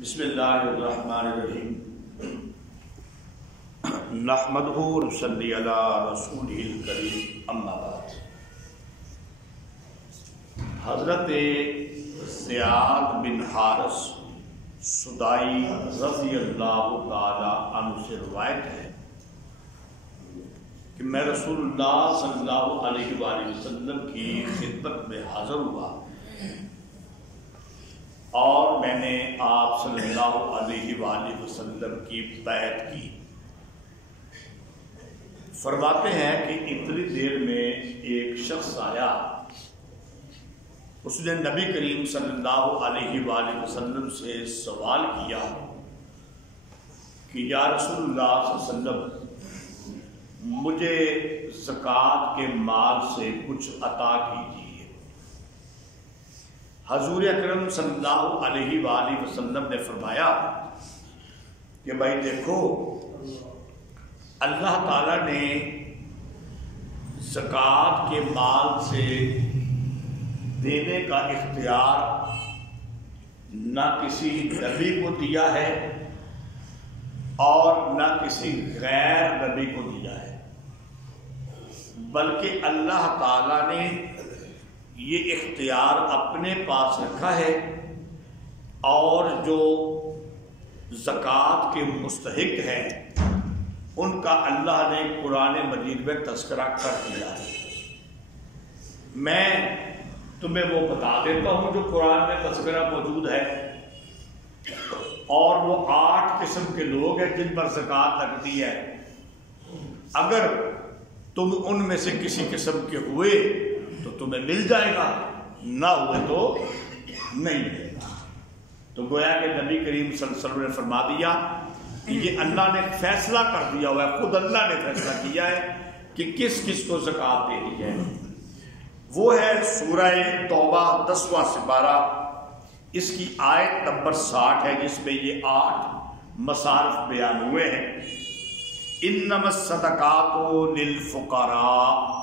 بسم اللہ الرحمن الرحیم نحمدہ ونصلی علی رسولہ الکریم اما بعد۔ حضرت زیاد بن حارث سدائی رضی اللہ تعالی عنہ سے روایت ہے کہ میں رسول اللہ صلی اللہ علیہ وآلہ وسلم کی خدمت میں حاضر ہوا اور میں نے آپ صلی اللہ علیہ وآلہ وسلم کی بیعت کی۔ فرماتے ہیں کہ اتنی دیر میں ایک شخص آیا، اس نے نبی کریم صلی اللہ علیہ وآلہ وسلم سے سوال کیا کہ یا رسول اللہ صلی اللہ علیہ وسلم، مجھے زکوٰۃ کے مال سے کچھ عطا کیجیے۔ حضور اکرم صلی اللہ علیہ وآلہ وسلم نے فرمایا کہ بھائی دیکھو، اللہ تعالیٰ نے زکوٰۃ کے مال سے دینے کا اختیار نہ کسی نبی کو دیا ہے اور نہ کسی غیر نبی کو دیا ہے، بلکہ اللہ تعالیٰ نے یہ اختیار اپنے پاس رکھا ہے، اور جو زکوٰۃ کے مستحق ہیں ان کا اللہ نے قرآن مجید میں تذکرہ کر دیا ہے۔ میں تمہیں وہ بتا دیتا ہوں جو قرآن میں تذکرہ موجود ہے، اور وہ 8 قسم کے لوگ ہیں جن پر زکوٰۃ لگتی ہے۔ اگر تم ان میں سے کسی قسم کے ہوئے تو تمہیں مل جائے گا، نہ ہوئے تو نہیں ملے گا۔ تو گویا کہ نبی کریم صلی اللہ علیہ وسلم نے فرما دیا کہ یہ اللہ نے فیصلہ کر دیا ہوا ہے، خود اللہ نے فیصلہ کیا ہے کہ کس کس کو زکوٰۃ دینی ہے۔ وہ ہے سورہ توبہ 10واں سپارہ، اس کی آیت نمبر 60 ہے، جس میں یہ 8 مصارف بیان ہوئے ہیں۔ انما الصدقات للفقراء،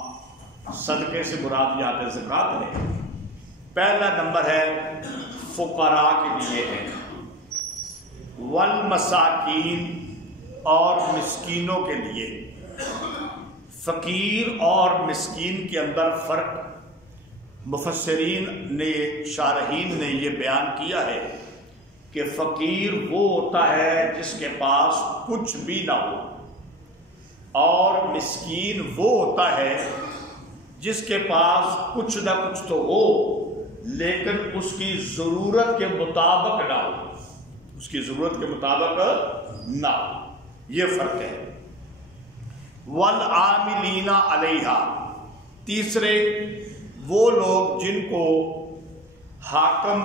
صدقے سے مراد یہاں پہ زکوٰۃ ہے۔ پہلا نمبر ہے فقراء کے لیے ہے، والمساکین، اور مسکینوں کے لیے۔ فقیر اور مسکین کے اندر فرق مفسرین نے، شارحین نے یہ بیان کیا ہے کہ فقیر وہ ہوتا ہے جس کے پاس کچھ بھی نہ ہو، اور مسکین وہ ہوتا ہے جس کے پاس کچھ نہ کچھ تو ہو لیکن اس کی ضرورت کے مطابق نہ ہو، اس کی ضرورت کے مطابق نہ ہو، یہ فرق ہے۔ والعاملین علیہا، تیسرے وہ لوگ جن کو حاکم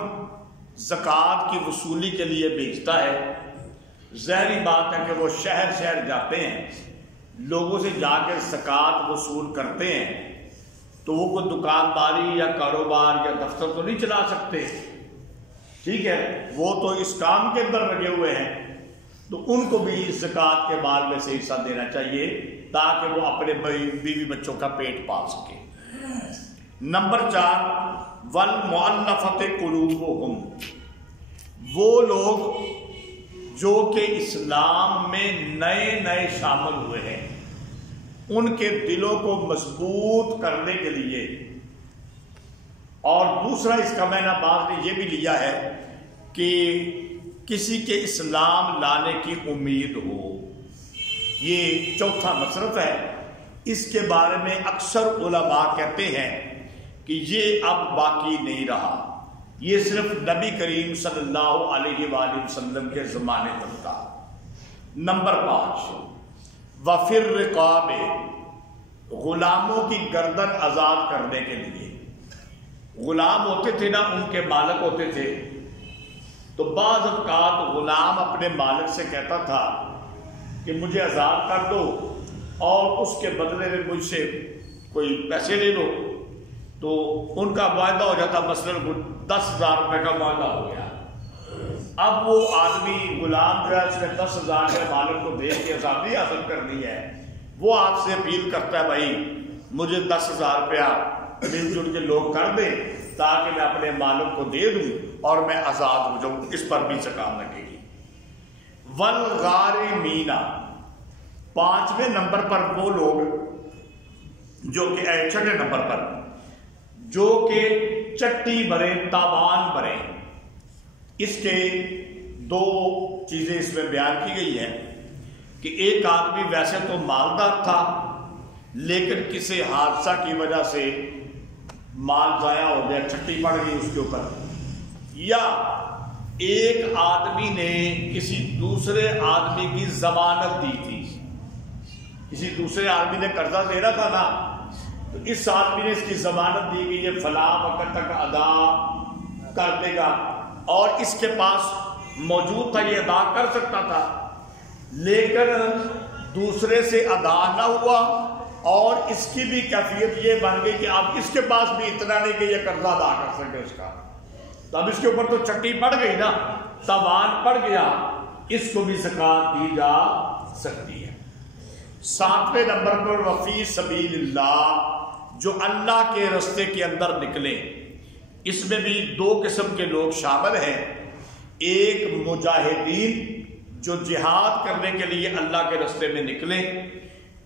زکوٰۃ کی وصولی کے لیے بھیجتا ہے۔ ظاہری بات ہے کہ وہ شہر شہر جاتے ہیں، لوگوں سے جا کے زکوٰۃ وصول کرتے ہیں، تو وہ کوئی دکانداری یا کاروبار یا دفتر تو نہیں چلا سکتے، ٹھیک ہے، وہ تو اس کام کے اندر لگے ہوئے ہیں، تو ان کو بھی زکوٰۃ کے مال میں سے حصہ دینا چاہیے تاکہ وہ اپنے بیوی بچوں کا پیٹ پال سکے۔ نمبر 4 والمؤلفۃ قلوبہم، وہ لوگ جو کہ اسلام میں نئے نئے شامل ہوئے ہیں، ان کے دلوں کو مضبوط کرنے کے لیے۔ اور دوسرا اس کا معنی بعض نے یہ بھی لیا ہے کہ کسی کے اسلام لانے کی امید ہو، یہ چوتھا مصرف ہے۔ اس کے بارے میں اکثر علماء کہتے ہیں کہ یہ اب باقی نہیں رہا، یہ صرف نبی کریم صلی اللہ علیہ وآلہ وسلم کے زمانے تک تھا۔ نمبر 5 وفی الرقاب، غلاموں کی گردن آزاد کرنے کے لیے۔ غلام ہوتے تھے نا، ان کے مالک ہوتے تھے، تو بعض اوقات غلام اپنے مالک سے کہتا تھا کہ مجھے آزاد کر دو اور اس کے بدلے میں مجھ سے کوئی پیسے لے لو، تو ان کا معاہدہ ہو جاتا، مثلاً 10,000 روپے کا معاہدہ ہو گیا۔ اب وہ آدمی غلام جو ہے اس نے 10,000 کے مالک کو دے کے آزادی حاصل کرنی ہے، وہ آپ سے اپیل کرتا ہے بھائی مجھے 10,000 روپیہ مل جل کے لوگ کر دیں، تاکہ میں اپنے مالک کو دے دوں اور میں آزاد ہو جاؤں، اس پر بھی زکات لگے گی۔ والغارمین، 5ویں نمبر پر وہ لوگ جو کہ 6 نمبر پر جو کہ چٹی بھرے، تاوان بھرے، اس کے 2 چیزیں اس میں بیان کی گئی ہیں کہ ایک آدمی ویسے تو مالدار تھا لیکن کسی حادثہ کی وجہ سے مال ضائع ہو گیا، چٹی پڑ گئی اس کے اوپر، یا ایک آدمی نے کسی دوسرے آدمی کی ضمانت دی تھی، کسی دوسرے آدمی نے قرضہ دے رہا تھا نا، تو اس آدمی نے اس کی ضمانت دی کہ یہ فلاں وقت تک ادا کر دے گا، اور اس کے پاس موجود تھا، یہ ادا کر سکتا تھا، لیکن دوسرے سے ادا نہ ہوا اور اس کی بھی کیفیت یہ بن گئی کہ اب اس کے پاس بھی اتنا نہیں کہ یہ قرضہ ادا کر سکے اس کا، تو اب اس کے اوپر تو چٹی پڑ گئی نا، تاوان پڑ گیا، اس کو بھی زکات دی جا سکتی ہے۔ 7ویں نمبر پر وفی سبیل اللہ، جو اللہ کے راستے کے اندر نکلے، اس میں بھی 2 قسم کے لوگ شامل ہیں، ایک مجاہدین جو جہاد کرنے کے لیے اللہ کے راستے میں نکلے،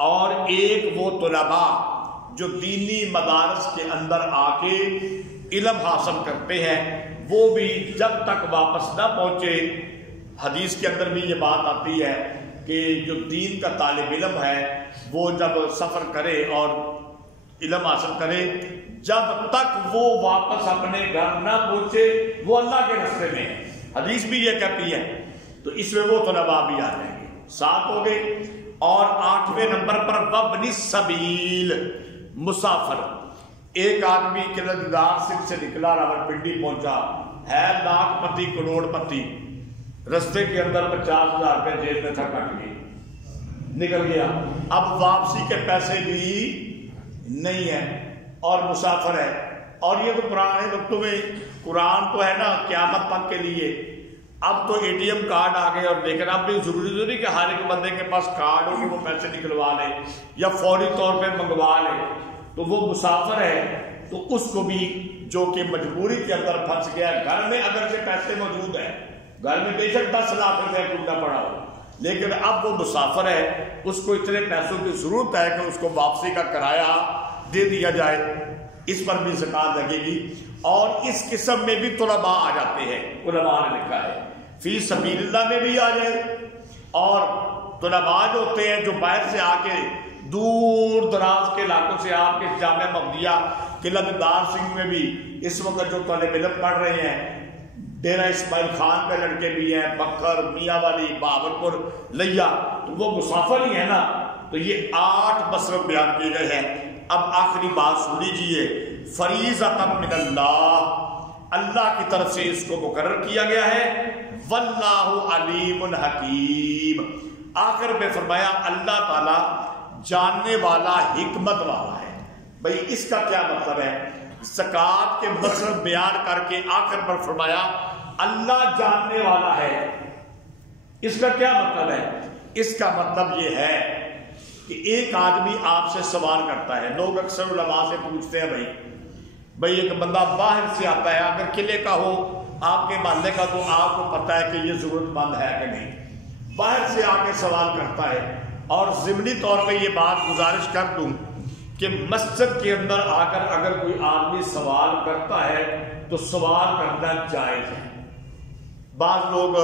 اور ایک وہ طلباء جو دینی مدارس کے اندر آ کے علم حاصل کرتے ہیں، وہ بھی جب تک واپس نہ پہنچے، حدیث کے اندر بھی یہ بات آتی ہے کہ جو دین کا طالب علم ہے وہ جب سفر کرے اور علم حاصل کرے، جب تک وہ واپس اپنے گھر نہ پہنچے وہ اللہ کے راستے میں ہے، حدیث بھی یہ کہتی ہے، تو اس میں وہ طلباء بھی آ جائیں گے۔ 7 ہو گئے، اور 8ویں نمبر پر وابن السبیل، مسافر، ایک آدمی کلندار سنگھ سے نکلا، راولپنڈی پہنچا، ہے لاکھ پتی کروڑ پتی، رستے کے اندر 50,000 روپے جیب میں تھا، کٹ گئی، نکل گیا، اب واپسی کے پیسے بھی نہیں ہیں اور مسافر ہے، اور یہ تو پرانے وقتوں میں قرآن تو ہے نا قیامت تک کے لیے، اب تو اے ٹی ایم کارڈ آ گئے، اور لیکن اب بھی ضروری تو نہیں کہ ہر ایک بندے کے پاس کارڈ ہو کہ وہ پیسے نکلوا لے یا فوری طور پہ منگوا لے، تو وہ مسافر ہے، تو اس کو بھی جو کہ مجبوری کے اندر پھنس گیا، گھر میں اگر سے پیسے موجود ہیں، گھر میں بے شک 10 لاکھ روپے ٹوٹنا پڑا ہو، لیکن اب وہ مسافر ہے، اس کو اتنے پیسوں کی ضرورت ہے کہ اس کو واپسی کا کرایہ دے دیا جائے، اس پر بھی زکات لگے گی۔ اور اس قسم میں بھی طلباء آ جاتے ہیں، علماء نے لکھا ہے فی سبیل اللہ میں بھی آ جائے، اور طلباء جو ہوتے ہیں جو باہر سے آ کے دور دراز کے علاقوں سے آپ کے جامعہ محمدیہ کلندار سنگھ میں بھی اس وقت جو طالب علم پڑھ رہے ہیں، ڈیرہ اسماعیل خان کے لڑکے بھی ہیں، بکر، میاں والی، بہاولپور، لیا، تو وہ مسافر ہی ہے نا، تو یہ 8 مسلک بیان کیے گئے ہیں۔ اب آخری بات سن لیجیے، فریضۃ من اللہ، اللہ کی طرف سے اس کو مقرر کیا گیا ہے، واللہ علیم حکیم، آخر میں فرمایا اللہ تعالی جاننے والا، حکمت والا ہے۔ بھئی اس کا کیا مطلب ہے؟ زکوٰۃ کے مطلب بیان کر کے آخر پر فرمایا اللہ جاننے والا ہے، اس کا کیا مطلب ہے؟ اس کا مطلب یہ ہے کہ ایک آدمی آپ سے سوال کرتا ہے، لوگ اکثر علماء سے پوچھتے ہیں، بھئی ایک بندہ باہر سے آتا ہے، اگر قلعے کا ہو، آپ کے محلے کا، تو آپ کو پتا ہے کہ یہ ضرورت مند ہے کہ نہیں، باہر سے آ کے سوال کرتا ہے، اور ضمنی طور پہ یہ بات گزارش کر دوں کہ مسجد کے اندر آ کر اگر کوئی آدمی سوال کرتا ہے تو سوال کرنا جائز ہے۔ بعض لوگ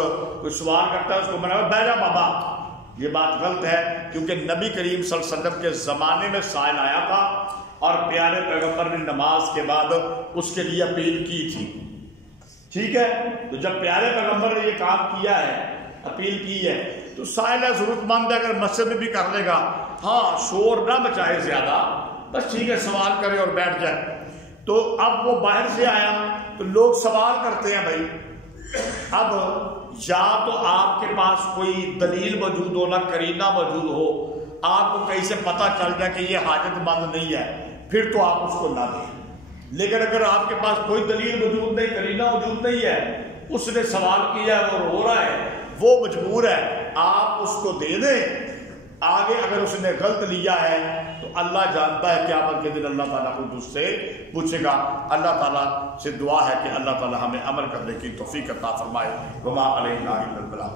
کوئی سوال کرتا ہے، اس کو منع بیٹھ جا بابا، یہ بات غلط ہے، کیونکہ نبی کریم صلی اللہ علیہ وسلم کے زمانے میں سائل آیا تھا اور پیارے پیغمبر نے نماز کے بعد اس کے لیے اپیل کی تھی، ٹھیک ہے؟ تو جب پیارے پیغمبر نے یہ کام کیا ہے، اپیل کی ہے، تو سائل ہے، ضرورت مند ہے، اگر مسجد میں بھی کر لے گا، ہاں شور نہ مچائے زیادہ، بس ٹھیک ہے سوال کرے اور بیٹھ جائے۔ تو اب وہ باہر سے آیا تو لوگ سوال کرتے ہیں، بھائی اب یا تو آپ کے پاس کوئی دلیل موجود ہو، نہ کرینہ موجود ہو، آپ کو کہیں سے پتہ چل جائے کہ یہ حاجت مند نہیں ہے، پھر تو آپ اس کو نہ دیں، لیکن اگر آپ کے پاس کوئی دلیل موجود نہیں، کرینہ موجود نہیں ہے، اس نے سوال کیا ہے، وہ رو رہا ہے، وہ مجبور ہے، آپ اس کو دے دیں، آگے اگر اس نے غلط لیا ہے تو اللہ جانتا ہے قیامت کے دن اللہ تعالیٰ خود اس سے پوچھے گا۔ اللہ تعالیٰ سے دعا ہے کہ اللہ تعالیٰ ہمیں عمل کرنے کی توفیق عطا فرمائے۔ وما علینا الا البلاغ۔